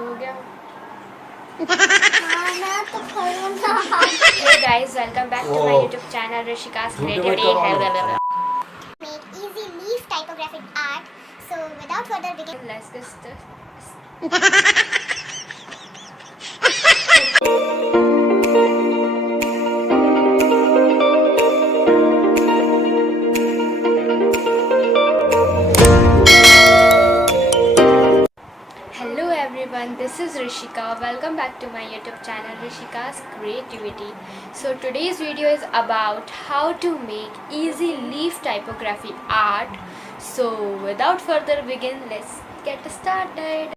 चालू हो गया। खाना तो करूँगा। Hey guys, welcome back to my YouTube channel Rishika's Creativity. Make easy leaf typographic art. So without further begin, Let's get started. Hello everyone, this is Rishika. Welcome back to my YouTube channel Rishika's Creativity. So today's video is about how to make easy leaf typography art. So without further begin, let's get started.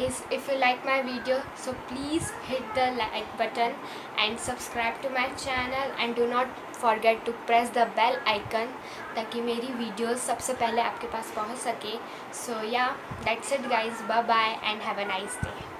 guys, if you like my video, so please hit the like button and subscribe to my channel, and do not forget to press the bell icon ताकि मेरी videos सबसे पहले आपके पास पहुंच सके. So yeah, that's it guys, bye bye and have a nice day.